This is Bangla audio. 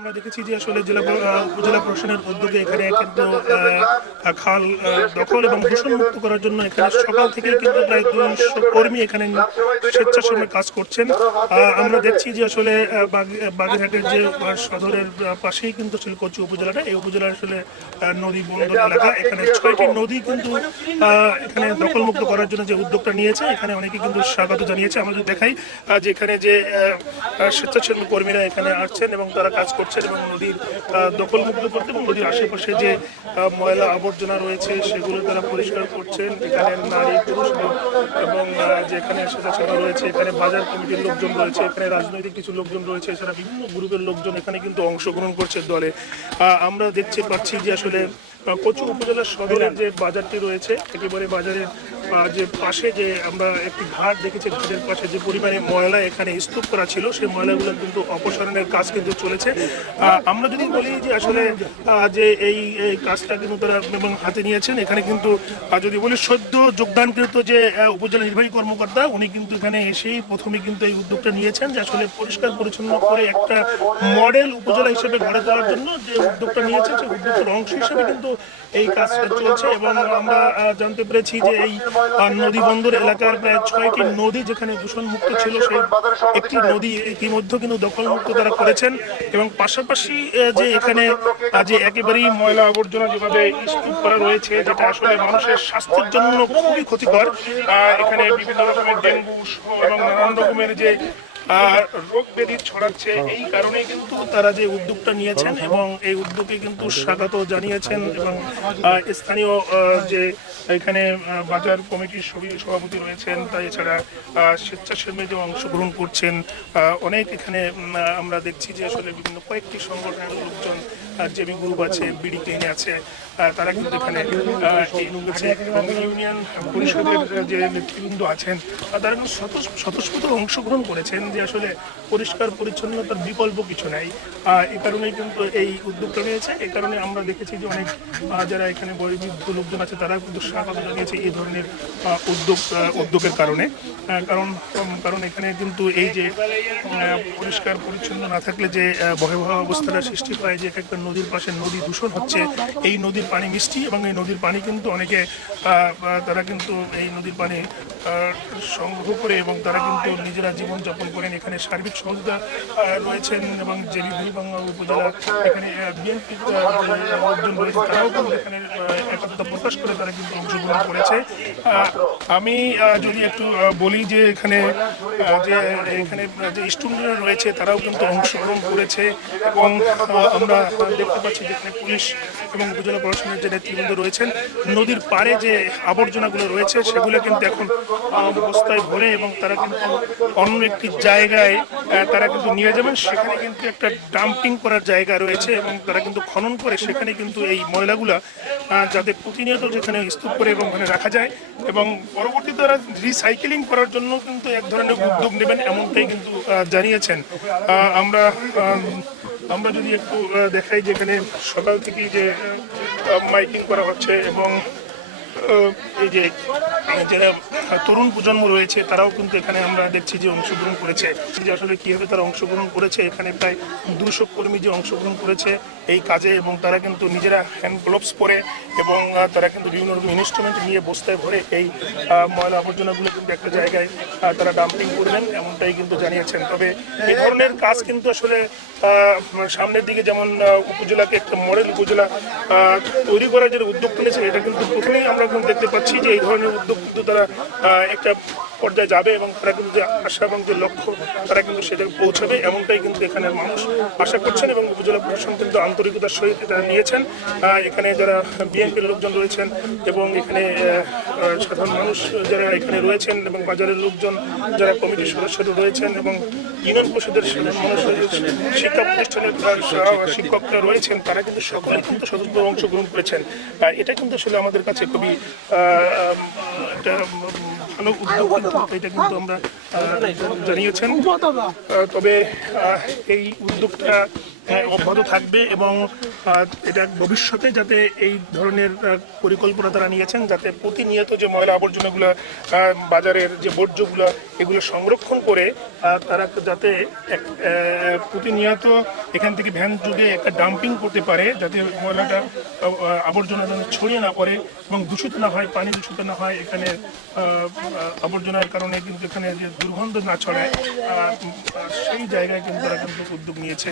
আমরা দেখেছি যে আসলে জেলা উপজেলা প্রশাসনের উদ্যোগে এখানে কিন্তু খাল দখল এবং দূষণ মুক্ত করার জন্য এখানে সকাল থেকে কিন্তু প্রায় দুইশো কর্মী এখানে স্বেচ্ছাসেবী কাজ করছেন। আমরা দেখছি যে আসলে বাগেরহাটের যে সদরের পাশেই কিন্তু আসলে কচু উপজেলাটা। এই উপজেলার আসলে নদী বন্দর এলাকা। এখানে ছয়টি নদী কিন্তু এখানে দখলমুক্ত করার জন্য যে উদ্যোগটা নিয়েছে, এখানে অনেকে কিন্তু স্বাগত জানিয়েছে। যদি দেখাই যে এখানে যে স্বেচ্ছাসেবী কর্মীরা এখানে আসছেন এবং তারা কাজ করছেন। এবং নদীর দখলমুক্ত করতে এবং নদীর আশেপাশে যে ময়লা আবর্জনা রয়েছে সেগুলো তারা পরিষ্কার করছেন। এখানে নারী, পুরুষ এবং- যেখানে এখানে রয়েছে, এখানে বাজার কমিটির লোকজন রয়েছে, এখানে রাজনৈতিক কিছু লোকজন রয়েছে, এছাড়া বিভিন্ন গ্রুপের লোকজন এখানে কিন্তু অংশগ্রহণ করছে দলে। আমরা দেখতে পাচ্ছি যে আসলে কচু উপজেলার সদরের যে বাজারটি রয়েছে, একেবারে বাজারের যে পাশে যে আমরা একটি ঘাট দেখেছি, ঘাটের পাশে যে পরিমাণে ময়লা এখানে স্তূপ করা ছিল, সেই ময়লাগুলো কিন্তু অপসারণের কাজ কিন্তু চলেছে। আমরা যদি বলি যে আসলে যে এই কাজটা কিন্তু তারা এবং হাতে নিয়েছেন, এখানে কিন্তু যদি বলি সদ্য যোগদানকৃত যে উপজেলা নির্বাহী কর্মকর্তা, উনি কিন্তু এখানে এসেই প্রথমে কিন্তু এই উদ্যোগটা নিয়েছেন যে আসলে পরিষ্কার পরিচ্ছন্ন করে একটা মডেল উপজেলা হিসেবে গড়ে তোলার জন্য যে উদ্যোগটা নিয়েছে সেই উদ্যোগের অংশ হিসেবে কিন্তু এই কাজটা চলছে এবং আমরা জানতে পেরেছি যে এই নদী বন্দর এলাকার প্রায় ছয়টি নদী যেখানে দূষণ মুক্ত ছিল সেই একটি নদী ইতিমধ্যে কিন্তু দখল মুক্ত তারা করেছেন এবং পাশাপাশি যে এখানে যে একেবারেই ময়লা আবর্জনা যেভাবে স্তূপ করা রয়েছে যেটা আসলে মানুষের স্বাস্থ্যের জন্য খুবই ক্ষতিকর। এখানে বিভিন্ন রকমের ডেঙ্গু এবং নানান রকমের যে রোগ ব্যাধি ছড়াচ্ছে, এই কারণে কিন্তু তারা যে উদ্যোগটা নিয়েছেন এবং এই উদ্যোগে কিন্তু স্বাগত জানিয়েছেন এবং স্থানীয় যে এখানে বাজার কমিটির সভাপতি রয়েছেন, তাই এছাড়া স্বেচ্ছাসেবী যে অংশগ্রহণ করছেন অনেক এখানে আমরা দেখছি যে আসলে বিভিন্ন কয়েকটি সংগঠনের লোকজন জেবি গ্রুপ আছে বিডি টেনে আছে তারা কিন্তু এখানে রয়েছে ইউনিয়ন পরিষদের যে নেতৃবৃন্দ আছেন তারা কিন্তু স্বতঃস্ফূর্ত অংশগ্রহণ করেছেন যে আসলে পরিষ্কার পরিচ্ছন্নতার বিকল্প কিছু নাই। এই কারণেই কিন্তু এই উদ্যোগটা নিয়েছে। এই কারণে আমরা দেখেছি যে অনেক যারা এখানে বয়োবৃদ্ধ লোকজন আছে তারা কিন্তু স্বাগত জানিয়েছে এই ধরনের উদ্যোগ উদ্যোগের কারণে। কারণ কারণ এখানে কিন্তু এই যে পরিষ্কার পরিচ্ছন্ন না থাকলে যে ভয়াবহ অবস্থাটা সৃষ্টি হয়, যে একটা নদীর পাশে নদী দূষণ হচ্ছে, এই নদীর পানি মিষ্টি এবং এই নদীর পানি কিন্তু অনেকে তারা কিন্তু এই নদীর পানি সংগ্রহ করে এবং তারা কিন্তু নিজেরা জীবনযাপন করেন। এখানে সার্বিক সহযোগিতা রয়েছেন এবং যে বুড়িবাংলা উপজেলা এখানে বিএনপি রয়েছে তারাও কিন্তু এখানে আহ, একতা প্রকাশ করে তারা কিন্তু অংশগ্রহণ করেছে। আমি যদি একটু বলি যে এখানে যে এখানে যে স্টুডেন্টরা রয়েছে তারাও কিন্তু অংশগ্রহণ করেছে এবং আমরা দেখতে পাচ্ছি যে এখানে পুলিশ এবং উপজেলা প্রশাসনের যে নেতৃবৃন্দ রয়েছেন নদীর পাড়ে যে আবর্জনাগুলো রয়েছে সেগুলো কিন্তু এখন আহ, বস্তায় ভরে এবং তারা কিন্তু অন্য একটি জায়গায় তারা কিন্তু নিয়ে যাবেন। সেখানে কিন্তু একটা ডাম্পিং করার জায়গা রয়েছে এবং তারা কিন্তু খনন করে সেখানে কিন্তু এই ময়লাগুলা যাতে প্রতিনিয়ত যেখানে স্তূপ করে এবং ওখানে রাখা যায় এবং পরবর্তীতে তারা রিসাইকেলিং করার জন্য কিন্তু এক ধরনের উদ্যোগ নেবেন এমনটাই কিন্তু জানিয়েছেন। আমরা আমরা যদি একটু দেখাই যেখানে সকাল থেকেই যে মাইকিং করা হচ্ছে এবং এই যে যারা তরুণ প্রজন্ম রয়েছে, তারাও কিন্তু এখানে আমরা দেখছি যে অংশগ্রহণ করেছে। যে আসলে কীভাবে তারা অংশগ্রহণ করেছে, এখানে প্রায় দুশো কর্মী যে অংশগ্রহণ করেছে এই কাজে এবং তারা কিন্তু নিজেরা হ্যান্ড গ্লোভস পরে এবং তারা কিন্তু বিভিন্ন রকম ইনস্ট্রুমেন্ট নিয়ে বস্তায় ভরে এই ময়লা আবর্জনাগুলো কিন্তু একটা জায়গায় তারা ডাম্পিং করবেন এমনটাই কিন্তু জানিয়েছেন। তবে এই ধরনের কাজ কিন্তু আসলে সামনের দিকে যেমন উপজেলাকে একটা মডেল উপজেলা তৈরি করার যে উদ্যোগ নিয়েছে, এটা কিন্তু প্রথমেই আমরা কিন্তু দেখতে পাচ্ছি যে এই ধরনের উদ্যোগ কিন্তু তারা একটা পর্যায়ে যাবে এবং তারা কিন্তু যে আশা এবং যে লক্ষ্য, তারা কিন্তু সেটা পৌঁছাবে এমনটাই কিন্তু এখানের মানুষ আশা করছেন এবং উপজেলা প্রশাসন কিন্তু আন্তরিকতার সহিত এটা নিয়েছেন। এখানে যারা বিএনপির লোকজন রয়েছেন এবং এখানে সাধারণ মানুষ যারা এখানে রয়েছেন এবং বাজারের লোকজন যারা কমিটির সদস্যরা রয়েছেন এবং ইউনিয়ন পরিষদের শিক্ষা প্রতিষ্ঠানের শিক্ষকরা রয়েছেন, তারা কিন্তু সকলে কিন্তু সদস্য অংশগ্রহণ করেছেন। এটা কিন্তু আসলে আমাদের কাছে খুবই ভালো উদ্যোগ এটা কিন্তু আমরা জানিয়েছেন। তবে এই উদ্যোগটা অব্যাহত থাকবে এবং এটা ভবিষ্যতে যাতে এই ধরনের পরিকল্পনা তারা নিয়েছেন, যাতে প্রতিনিয়ত যে ময়লা আবর্জনাগুলো বাজারের যে বর্জ্যগুলো, এগুলো সংরক্ষণ করে তারা যাতে প্রতিনিয়ত এখান থেকে ভ্যান যুগে একটা ডাম্পিং করতে পারে, যাতে ময়লাটা আবর্জনা যেন ছড়িয়ে না পড়ে এবং দূষিত না হয়, পানি দূষিত না হয়, এখানে আবর্জনার কারণে কিন্তু এখানে যে দুর্গন্ধ না ছড়ায় সেই জায়গায় কিন্তু তারা কিন্তু উদ্যোগ নিয়েছে।